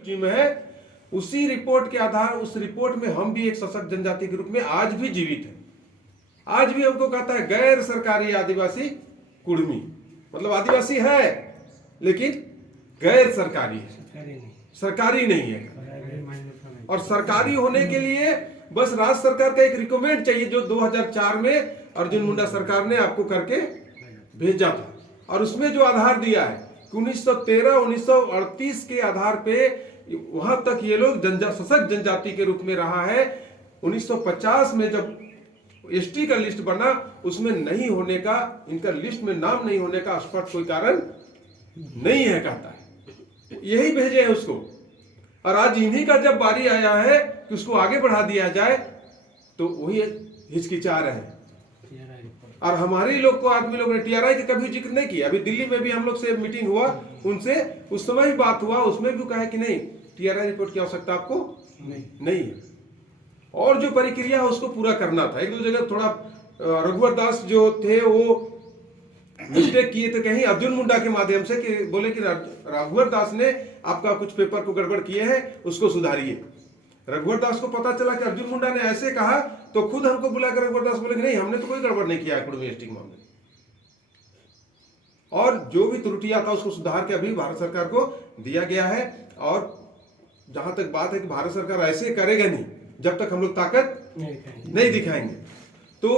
सूची में है, उसी रिपोर्ट के आधार, उस रिपोर्ट में हम भी एक सशक्त जनजाति के रूप में आज भी जीवित हैं। आज भी हमको कहता है गैर सरकारी आदिवासी कुर्मी, मतलब आदिवासी है लेकिन गैर सरकारी है, सरकारी नहीं है। और सरकारी होने के लिए बस राज्य सरकार का एक रिकमेंड चाहिए, जो 2004 में अर्जुन मुंडा सरकार ने आपको करके भेजा था। और उसमें जो आधार दिया है कि 1913-1938 के आधार पे वहां तक ये लोग सशक्त जनजाति के रूप में रहा है। 1950 में जब एसटी का लिस्ट बना, उसमें नहीं होने का, इनका लिस्ट में नाम नहीं होने का स्पष्ट कोई कारण नहीं है, कहता है यही भेजे है उसको। और आज इन्हीं का जब बारी आया है कि उसको आगे बढ़ा दिया जाए तो वही हिचकिचा रहे हैं। और हमारे लोग को, आदमी लोग ने टीआरआई का कभी जिक्र नहीं किया। अभी दिल्ली में भी हम लोग से मीटिंग हुआ, उनसे उस समय ही बात हुआ, उसमें भी कहा कि नहीं, टीआरआई रिपोर्ट की आवश्यकता आपको नहीं है। और जो प्रक्रिया है उसको पूरा करना था। एक दो जगह थोड़ा रघुवर दास जो थे वो मिस्टेक किए थे कहीं अर्जुन मुंडा के माध्यम से, कि बोले कि रघुवर दास ने आपका कुछ पेपर को गड़बड़ किए हैं, उसको सुधारिए। रघुवर दास को पता चला कि अर्जुन मुंडा ने ऐसे कहा, तो खुद हमको बुलाकर रघुवर दास बोले कि नहीं, हमने तो कोई गड़बड़ नहीं किया है कुर्मी एसटी मामले। और जो भी त्रुटियां था उसको सुधार के अभी भारत सरकार को दिया गया है। और जहां तक बात है कि भारत सरकार ऐसे करेगा नहीं जब तक हम लोग ताकत नहीं दिखाएंगे, तो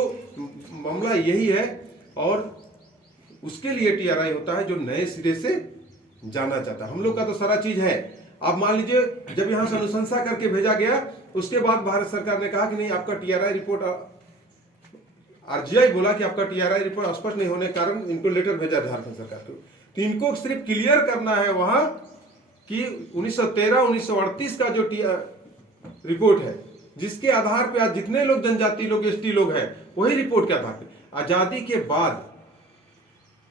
मामला यही है। और उसके लिए टीआरआई होता है जो नए सिरे से जाना चाहता है। हम लोग का तो सारा चीज है। आप मान लीजिए जब यहां से अनुशंसा करके भेजा गया, उसके बाद भारत सरकार ने कहा कि नहीं, आपका टीआरआई रिपोर्ट, आरजीआई बोला कि आपका टीआरआई रिपोर्ट स्पष्ट नहीं होने के कारण इनको लेटर भेजा झारखंड सरकार को। तो इनको सिर्फ क्लियर करना है वहां कि 1913-1938 का जो रिपोर्ट है, जिसके आधार पे आज जितने लोग जनजाति लोग, एसटी लोग हैं, वही रिपोर्ट के आधार पे आजादी के बाद,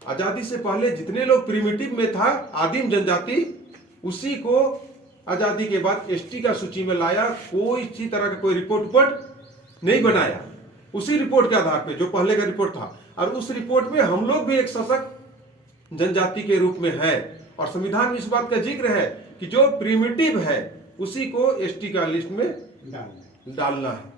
आजादी से पहले जितने लोग प्रिमिटिव में था, आदिम जनजाति, उसी को आजादी के बाद एसटी का सूची में लाया। कोई इसी तरह का कोई रिपोर्ट नहीं बनाया, उसी रिपोर्ट के आधार पे जो पहले का रिपोर्ट था। और उस रिपोर्ट में हम लोग भी एक सशक्त जनजाति के रूप में है। और संविधान में इस बात का जिक्र है कि जो प्रिमिटिव है उसी को एसटी का लिस्ट में डालना है।